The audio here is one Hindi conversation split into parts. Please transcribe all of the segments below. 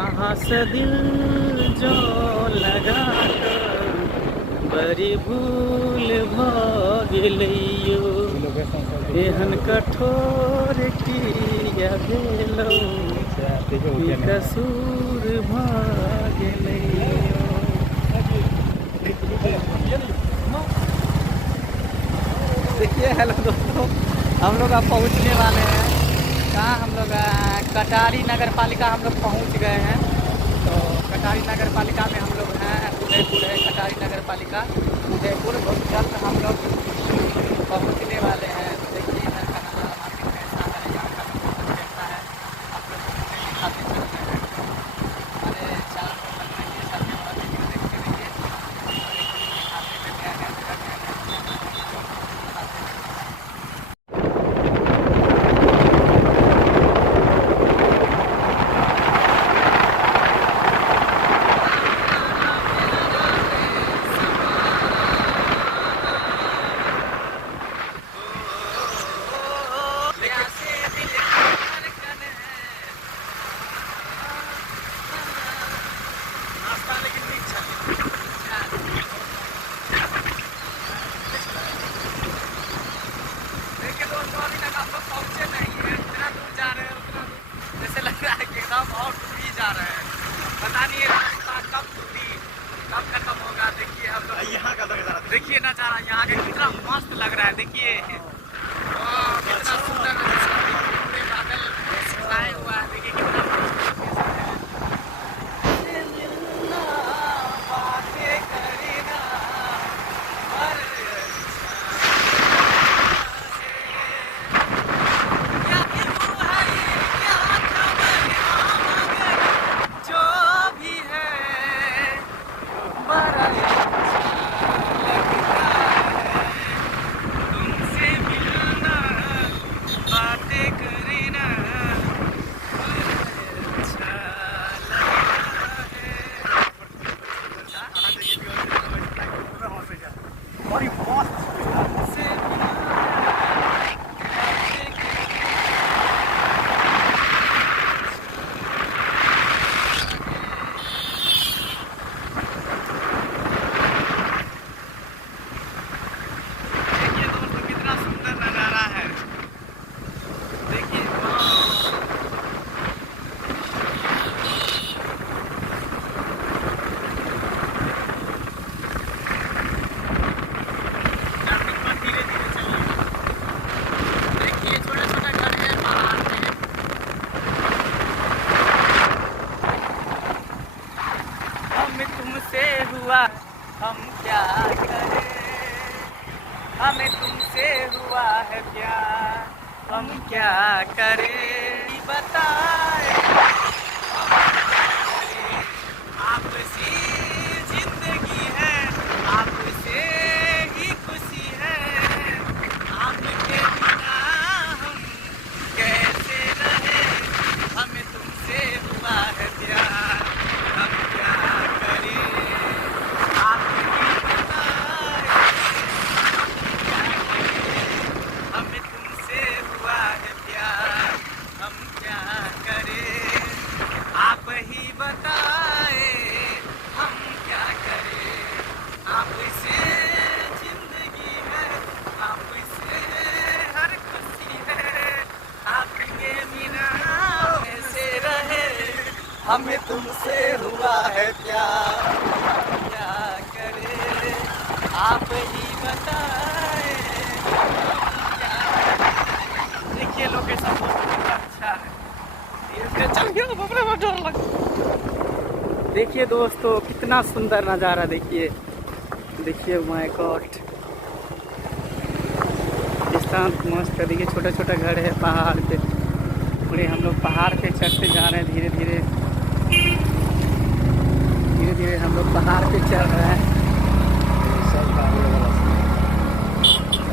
अहाँ से दिल जो लगा बड़ी भूल भ गेलैयो एहन कठोर किया भेलौ की कसूर भ गेलैयो। देखिए हेलो दोस्तों, हम लोग अब पहुंचने वाले हैं। कहाँ हम लोग कटारी नगर पालिका हम लोग पहुंच गए हैं। तो कटारी नगर पालिका में हम लोग हैं, उदयपुर है कटारी नगर पालिका उदयपुर। बहुत जल्द हम लोग पहुंचने वाले हैं। तो देखिए इधर का नज़ारा मार्केट कैसा है, यहाँ का लोग कैसा है, आप लोग को दिखाते चलते हैं। हमारे चार लोग बनाइए सामने वाला वीडियो देखते रहिए और एक दिखाते हैं नया नया जगह नया नया बताते हैं। पता नहीं रास्ता कब खुली कब खत्म होगा। देखिए हम लोग यहाँ का देखिए नज़ारा, यहाँ का कितना मस्त लग रहा है। देखिए कितना सुंदर पूरे बादल छाए हुआ है। देखिए कितना हम क्या करें, हमें तुमसे हुआ है प्यार, हम क्या करें बताए। आपसी जिंदगी है, आपसे ही खुशी है, आपके बिना हम कैसे रहे, हमें तुमसे हुआ है प्यार, हम क्या करें। हमें तुमसे हुआ है प्यार, हम क्या करें, आप ही बताए हम क्या करें। आपसे जिंदगी है, आपसे हर खुशी है, आपके बिना कैसे रहे, हमें तुमसे हुआ है प्यार, हम क्या करें, आप ही बताए। देखिए लोकेशन बहुत अच्छा है। देखिए दोस्तों कितना सुंदर नज़ारा। देखिए देखिए माय गॉड, शांत मस्त। देखिए छोटा छोटा घर है पहाड़ पे। पूरे हम लोग पहाड़ पे चढ़ते जा रहे हैं, धीरे धीरे धीरे धीरे हम लोग पहाड़ पे चढ़ रहे हैं।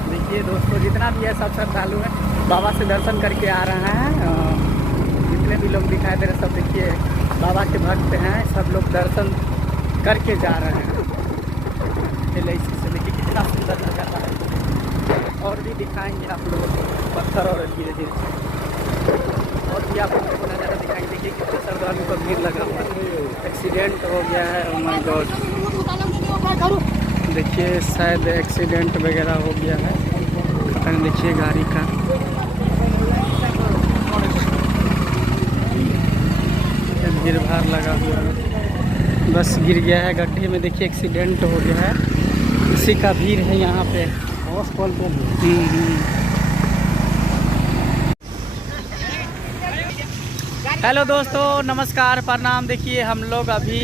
देखिए दोस्तों जितना भी है सब श्रद्धालु है, बाबा से दर्शन करके आ रहे हैं। जितने भी लोग दिखाई दे रहे सब देखिए बाबा के भक्त हैं, सब लोग दर्शन करके जा रहे हैं। एलआईसी से देखिए कितना सुंदर नज़ारा है। और भी दिखाएंगे आप लोगों को पत्थर और धीरे धीरे और भी आप लोगों को नज़ारा दिखाएंगे। देखिए कितने श्रद्धालु का भीड़ लगा हुआ है। एक्सीडेंट हो गया है। ओह माय गॉड, देखिए शायद एक्सीडेंट वगैरह हो गया है। पता नहीं, देखिए गाड़ी का भीड़ भाड़ लगा हुआ है। बस गिर गया है गड्ढे में, देखिए एक्सीडेंट हो गया है। उसी का भीड़ है यहाँ पे। हेलो दोस्तों, नमस्कार, प्रणाम। देखिए हम लोग अभी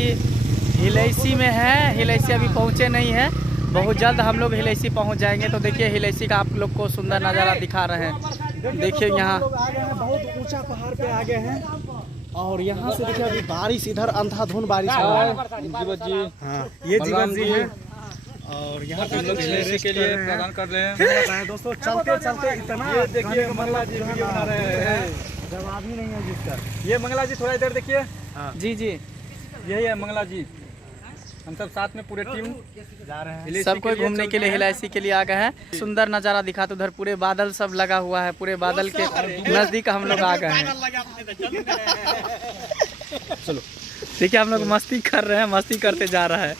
हिलैसी में हैं। हिलैसी अभी पहुँचे नहीं हैं, बहुत जल्द हम लोग हिलैसी पहुँच जाएंगे। तो देखिए हिलैसी का आप लोग को सुंदर नज़ारा दिखा रहे हैं। देखिए यहाँ बहुत ऊंचा पहाड़ पे आ गए हैं और यहाँ से देखिए अभी बारिश, इधर अंधाधुंध बारिश हो रहा है। जीवत जी, हाँ ये जीवत जी है। और यहाँ पे लोग हिलैसी के लिए प्रदान कर रहे हैं। दोस्तों चलते चलते इतना, ये देखिए मंगला जी वीडियो बना रहे हैं। जवाब ही नहीं है जिसका। ये मंगला जी थोड़ा इधर देखिए। जी जी, यही है मंगला जी। हम सब साथ में पूरे टीम जा रहे हैं। सब कोई घूमने के लिए हिलैसी के लिए आ गए हैं। सुंदर नज़ारा दिखा। तो उधर पूरे बादल सब लगा हुआ है, पूरे बादल के नज़दीक हम लोग आ गए हैं। चलो देखिए हम लोग मस्ती कर रहे हैं, मस्ती करते जा रहा है।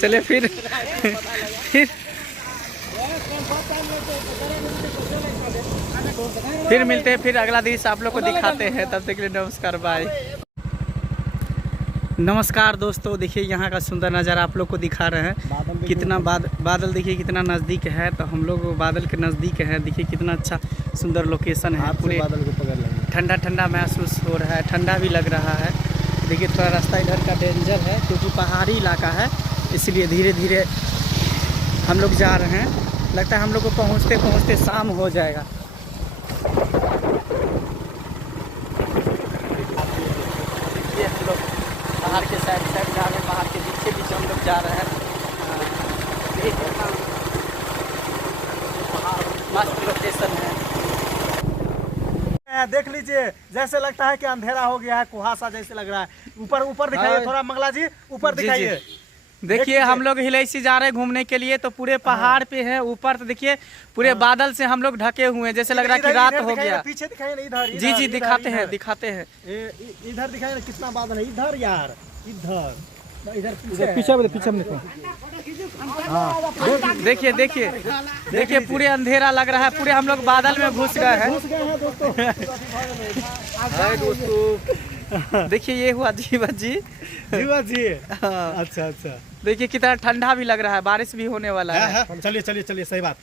चलिए फिर मिलते हैं, फिर अगला दृश्य आप लोग को दिखाते हैं। तब तक के लिए नमस्कार, बाय। नमस्कार दोस्तों, देखिए यहाँ का सुंदर नज़ारा आप लोग को दिखा रहे हैं। कितना बादल देखिए कितना नज़दीक है। तो हम लोग बादल के नज़दीक हैं। देखिए कितना अच्छा सुंदर लोकेशन है। पूरे बादल को पकड़ लेंगे। ठंडा ठंडा महसूस हो रहा है, ठंडा भी लग रहा है। देखिए थोड़ा रास्ता इधर का डेंजर है क्योंकि पहाड़ी इलाका है, इसलिए धीरे धीरे हम लोग जा रहे हैं। लगता है हम लोग को पहुँचते पहुँचते शाम हो जाएगा। ये हम लोग पहाड़ के साइड जा रहे हैं, पहाड़ के बीचे बीच हम लोग जा रहे हैं। मस्त लोकेशन है। देख लीजिए, जैसे लगता है कि अंधेरा हो गया है, कुहासा जैसे लग रहा है। ऊपर ऊपर दिखाइए थोड़ा मंगला जी, ऊपर दिखाइए। देखिए हम लोग हिलैसी जा रहे हैं घूमने के लिए। तो पूरे पहाड़ पे है ऊपर। तो देखिए पूरे बादल से हम लोग ढके हुए हैं, जैसे लग रहा है कि रात हो गया। पीछे दिखाइए ना, इधर। जी जी, दिखाते हैं दिखाते हैं। इधर दिखाइए ना कितना बादल है। इधर यार, इधर पीछे में देखो। हाँ देखिए देखिए देखिए, पूरे अंधेरा लग रहा है। पूरे हम लोग बादल में घुस गए हैं दोस्तों। देखिए ये हुआ जीवत जी। हाँ। अच्छा अच्छा, देखिए कितना ठंडा भी लग रहा है, बारिश भी होने वाला है। चलिए चलिए चलिए, सही बात।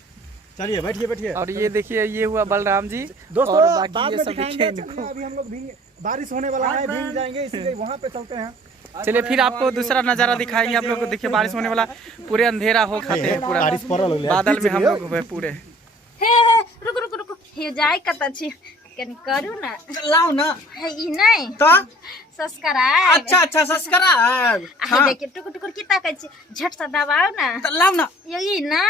चलिए बैठिए बैठिए। और ये देखिए ये हुआ बलराम जी। दोस्तों और बाकी बाद ये में सब दिखाएंगे। देखिए। अभी हम लोग बारिश होने वाला है, भीग जाएंगे, इसलिए वहाँ पे चलते हैं। चलिए फिर आपको दूसरा नज़ारा दिखाएंगे आप लोग को। देखिए बारिश होने वाला, पूरे अंधेरा हो खाते हैं, पूरा बादल में हम लोग हुए पूरे। रुको रुको रुको, हे जाय कत छी कनी करू ना, लाओ ना। है ई नहीं तो सब्सक्राइब। अच्छा अच्छा, सब्सक्राइब। हाँ देखिए, टुकुर टुकुर किता कहै छी, झट से दबाओ ना। तो लाओ ना। यही ना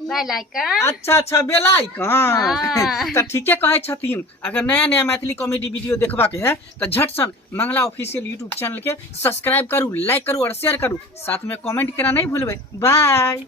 बेल आइकन। अच्छा अच्छा, बेल आइकन। हाँ। तो ठीके कहे छथिन। अगर नया नया मैथिली कॉमेडी वीडियो देखबा के है तो झट सन मंगला ऑफिशियल यूट्यूब चैनल के सब्सक्राइब करू, लाइक करू और शेयर करू। साथ में कमेंट करना नहीं भूलबे। बाय।